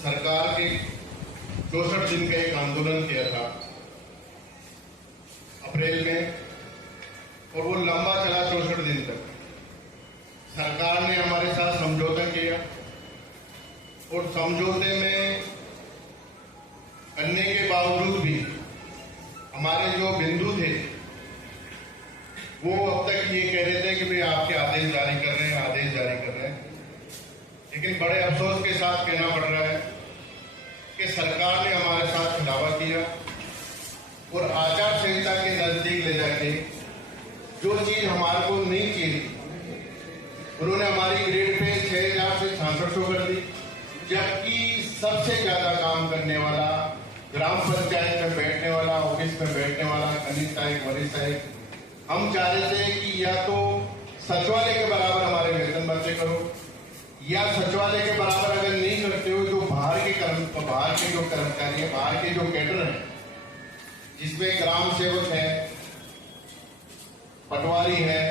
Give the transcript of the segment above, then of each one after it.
सरकार के 64 दिन का एक आंदोलन किया था अप्रैल में, और वो लंबा चला 64 दिन तक। सरकार ने हमारे साथ समझौता किया और समझौते में करने के बावजूद भी हमारे जो बिंदु थे वो अब तक ये कह रहे थे कि भाई आपके आदेश जारी कर रहे हैं, आदेश जारी कर रहे हैं। लेकिन बड़े अफसोस के साथ कहना पड़ रहा है कि सरकार ने हमारे साथ छलावा किया और आचार संहिता के नजदीक ले जाके जो चीज हमारे को नहीं चाहिए उन्होंने हमारी ग्रेड पे 6000 से 6600 कर दी, जबकि सबसे ज्यादा काम करने वाला, ग्राम पंचायत में बैठने वाला, ऑफिस में बैठने वाला कनिष्ठ सहायक, वरिष्ठ सहायक, हम चाह रहे थे कि या तो सचिवालय के बराबर हमारे वेतन भत्ते करो, या सचिवालय के बराबर अगर नहीं करते हो तो बाहर के जो कर्मचारी है, बाहर के जो कैडर है, जिसमें ग्राम सेवक है, पटवारी है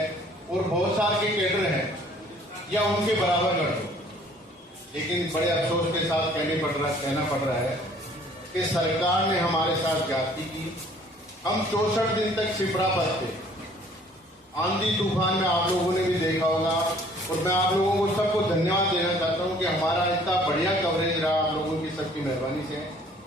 और बहुत सारे के कैडर है, या उनके बराबर कर दो। लेकिन बड़े अफसोस के साथ कहना पड़ रहा है कि सरकार ने हमारे साथ ज्यादती की। हम 64 दिन तक सिपरा पर थे। आंधी तूफान में आप लोगों ने भी देखा होगा, और मैं आप लोगों को सबको धन्यवाद देना चाहता हूं कि हमारा इतना बढ़िया कवरेज रहा आप लोगों की सबकी मेहरबानी से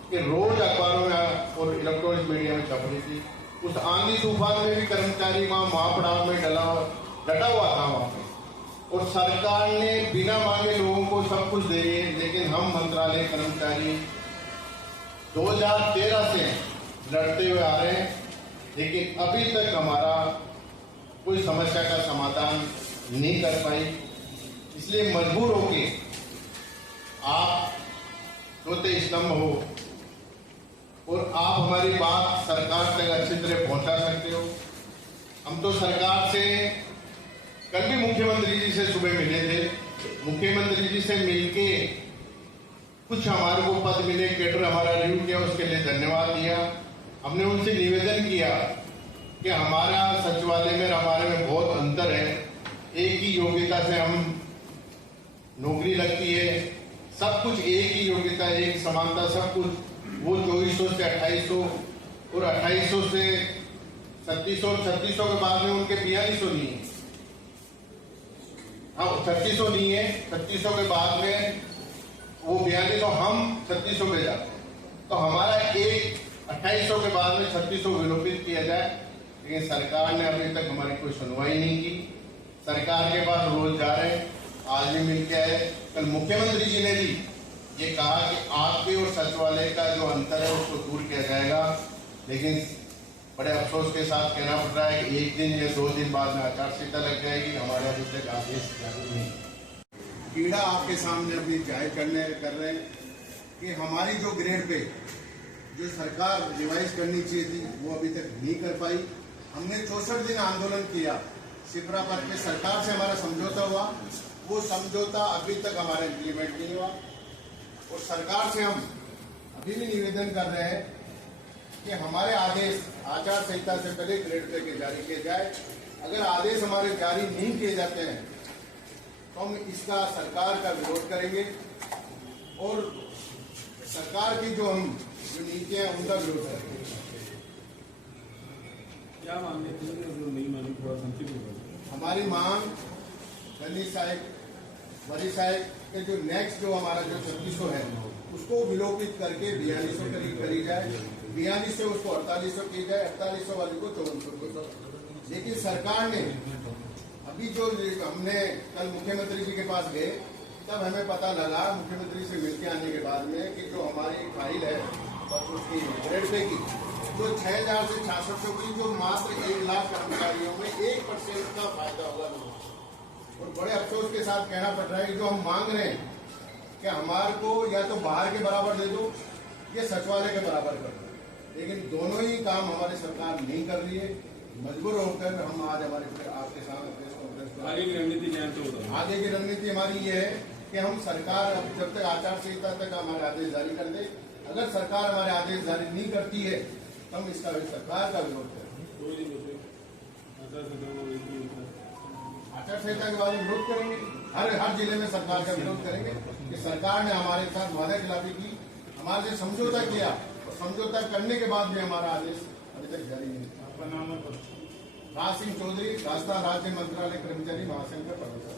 कि रोज अखबारों में और इलेक्ट्रॉनिक मीडिया में छप रही थी। उस आंधी तूफान में भी कर्मचारी वहां महापड़ाव में डटा हुआ था वहां पे, और सरकार ने बिना मांगे लोगों को सब कुछ दे रही है। लेकिन हम मंत्रालय कर्मचारी 2013 से लड़ते हुए आ रहे हैं, लेकिन अभी तक हमारा कोई समस्या का समाधान नहीं कर पाई। इसलिए मजबूर होके आप रोते स्तंभ हो और आप हमारी बात सरकार तक अच्छी तरह पहुंचा सकते हो। हम तो सरकार से कल भी मुख्यमंत्री जी से सुबह मिले थे। मुख्यमंत्री जी से मिलके कुछ हमारे को पद मिले, कैडर हमारा रिव्यू किया, उसके लिए धन्यवाद दिया। हमने उनसे निवेदन किया कि हमारा सचिवालय में हमारे में बहुत अंतर है, एक ही योग्यता से हम नौकरी लगती है, सब कुछ एक ही योग्यता, एक समानता, सब कुछ। वो 2400 से 2800 और 2800 से 3600 और 3600 के बाद में उनके 4200 नहीं है। हाँ, 3600 नहीं है, 3600 के बाद में वो 4200, हम 3600 में जाते हैं। तो हमारा एक 2800 के बाद में 3600 विलोपित किया जाए, लेकिन सरकार ने अभी तक हमारी कोई सुनवाई नहीं की। सरकार के पास रोज जा रहे हैं, आज भी मिलके आए। कल मुख्यमंत्री जी ने भी ये कहा कि आपके और सचिवालय का जो अंतर है उसको दूर किया जाएगा, लेकिन बड़े अफसोस के साथ कहना पड़ रहा है कि 1 दिन या 2 दिन बाद में आचार संहिता लग जाएगी, हमारे अभी तक आदेश जारी नहीं। पीड़ा आपके सामने अभी जाहिर कर रहे हैं कि हमारी जो ग्रेड पे जो सरकार रिवाइज करनी चाहिए थी वो अभी तक नहीं कर पाई। हमने 64 दिन आंदोलन किया, सिपरा पर के सरकार से हमारा समझौता हुआ, वो समझौता अभी तक हमारा इम्प्लीमेंट नहीं हुआ। और सरकार से हम अभी भी निवेदन कर रहे हैं कि हमारे आदेश आचार संहिता से पहले ग्रेड पे के जारी किए जाए। अगर आदेश हमारे जारी नहीं किए जाते हैं तो हम इसका सरकार का विरोध करेंगे और सरकार की जो नीतियां हैं उनका विरोध करेंगे। क्या मांगे थे जो नहीं मानी, थोड़ा संक्षिप्त? हमारी मांग कनिष्ठ सहायक, वरिष्ठ सहायक के जो नेक्स्ट जो हमारा जो 3600 है उसको विलोपित करके 4200 करीब करी जाए, 42 से उसको 4800 की जाए, 4800 वाली को 5400। लेकिन सरकार ने अभी जो हमने कल मुख्यमंत्री जी के पास गए तब हमें पता लगा मुख्यमंत्री से मिलकर आने के बाद में कि जो हमारी फाइल है और उसकी ग्रेड पे की जो 6000 से 6600 की, जो मात्र 1 लाख कर्मचारियों में 1% का फायदा होगा लोगों को। और बड़े अफसोस के साथ कहना पड़ रहा है कि जो हम मांग रहे हैं कि हमारे को या तो बाहर के बराबर दे दो या सचिवालय के बराबर कर दो, लेकिन दोनों ही काम हमारी सरकार नहीं कर रही है। मजबूर होकर हम आज हमारे आपके सामने प्रेस कॉन्फ्रेंस आगे की रणनीति जानते हो? आगे की रणनीति हमारी ये है कि हम सरकार जब तक आचार संहिता तक हमारे आदेश जारी कर दे, अगर सरकार हमारे आदेश जारी नहीं करती है तो हम इसका सरकार का विरोध करेंगे। आचार संहिता के बारे में विरोध करेंगे। हर जिले में सरकार का विरोध करेंगे कि सरकार ने हमारे साथ वादा खिलाफी की, हमारे से समझौता किया और समझौता करने के बाद भी हमारा आदेश अभी तक जारी नहीं था। आपका नाम है? राज सिंह चौधरी, राजस्थान राज्य मंत्रालय कर्मचारी महासंघ का प्रवक्ता।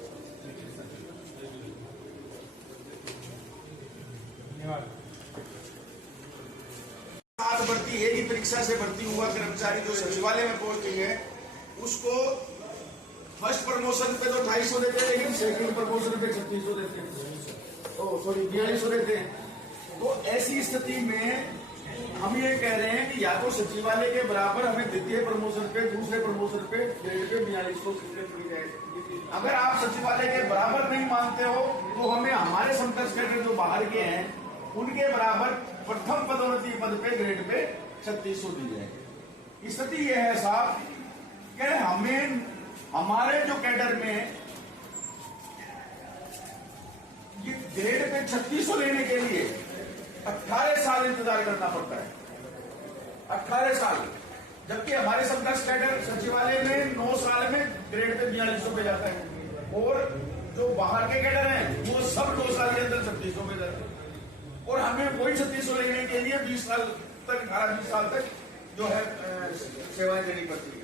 सात भर्ती एक ही परीक्षा से भर्ती हुआ कर्मचारी जो सचिवालय में पोस्टिंग है उसको फर्स्ट प्रमोशन पे तो 250 देते हैं, लेकिन सेकंड प्रमोशन पे 3600 देते हैं, तो सॉरी 4200 देते हैं। तो ऐसी स्थिति में हम ये कह रहे हैं कि या तो सचिवालय के बराबर हमें द्वितीय प्रमोशन पे, दूसरे प्रमोशन पे ग्रेड पे 4200 सीटें मिल जाएगी। अगर आप सचिवालय के बराबर नहीं मानते हो तो हमें हमारे समकक्ष कैडर जो बाहर के हैं उनके बराबर प्रथम पदोन्नति पद पे ग्रेड पे 3600 दी जाएगी। स्थिति यह है साहब कि हमें हमारे जो कैडर में ये ग्रेड पे 3600 लेने के लिए 18 साल इंतजार करना पड़ता है, 18 साल, जबकि हमारे समकक्ष कैडर सचिवालय में 9 साल में ग्रेड पे 4200 पे जाता है और जो बाहर के कैडर हैं वो सब 2 साल के अंदर 3600 पे जाते हैं और हमें वही 3600 लेने के लिए 20 साल तक 18-20 साल तक जो है सेवाएं देनी पड़ती है।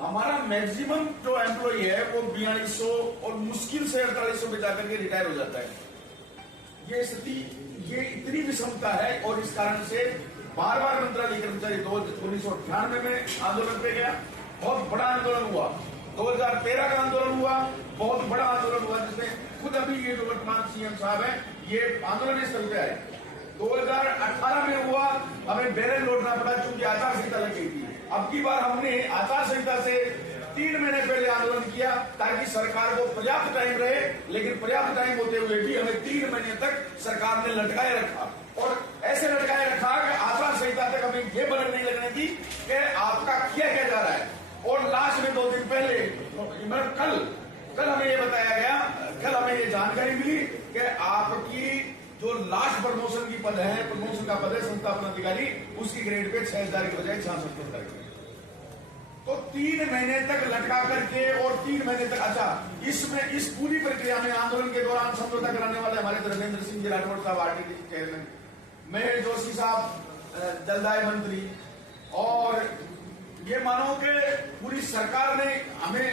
हमारा मैक्सिमम जो एम्प्लॉय है वो 4200 और मुश्किल से 4800 पे जाकर के रिटायर हो जाता है। ये स्थिति, ये इतनी विषमता है और इस कारण से बार बार मंत्रालय कर्मचारी 1998 में आंदोलन पे गया, बहुत बड़ा आंदोलन हुआ, 2013 का आंदोलन हुआ, बहुत बड़ा आंदोलन हुआ, जिसमें खुद अभी ये जो वर्तमान सीएम साहब है ये आंदोलन स्थल पे आए। 2018 में हुआ, हमें बैरल लौटना पड़ा क्योंकि आचार संहिता लग गई थी। अब की बार हमने आचार संहिता से 3 महीने पहले आंदोलन किया ताकि सरकार को पर्याप्त टाइम रहे, लेकिन पर्याप्त टाइम होते हुए भी हमें 3 महीने तक सरकार ने लटकाए रखा और ऐसे लटकाए रखा कि आचार संहिता तक हमें ये भनक नहीं लगने दी कि आपका किया क्या जा रहा है। और लास्ट में 2 दिन पहले कल हमें ये बताया गया, कल हमें ये जानकारी मिली कि आपकी जो लास्ट प्रमोशन की पद है, प्रमोशन का पद है संस्थापन अधिकारी, उसकी ग्रेड पे 6000 की बजाय 6600 तो 3 महीने तक लटका करके और 3 महीने तक। अच्छा, इसमें इस पूरी प्रक्रिया में आंदोलन के दौरान समझौता कराने वाले हमारे धर्मेंद्र सिंह जी राठौड़ साहब आरटीडी चेयरमैन, महेश जोशी साहब जलदाय मंत्री, और ये मानो कि पूरी सरकार ने हमें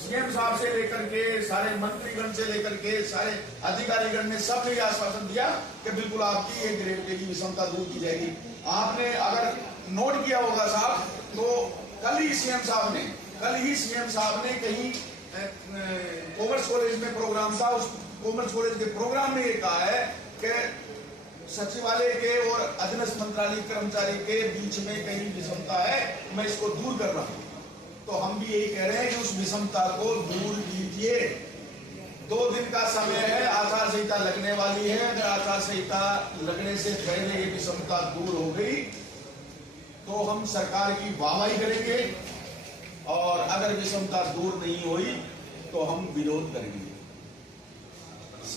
सीएम साहब से लेकर के सारे मंत्रीगण से लेकर के सारे अधिकारीगण ने सब ने आश्वासन दिया कि बिल्कुल आपकी ये ग्रेड पे की विषमता दूर की जाएगी। आपने अगर नोट किया होगा साहब तो कल ही सीएम साहब ने कहीं कॉमर्स कॉलेज में प्रोग्राम था, उस कॉमर्स कॉलेज के प्रोग्राम में ये कहा है कि सचिवालय के और अधीनस्थ मंत्रालय कर्मचारी के बीच में कहीं विषमता है, मैं इसको दूर कर रहा हूं। तो हम भी यही कह रहे हैं कि उस विषमता को दूर कीजिए। 2 दिन का समय है, आचार संहिता लगने वाली है। अगर आचार संहिता लगने से पहले ये विषमता दूर हो गई तो हम सरकार की वाहवाही करेंगे और अगर विषमता दूर नहीं हुई तो हम विरोध करेंगे।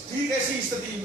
ठीक ऐसी स्थिति में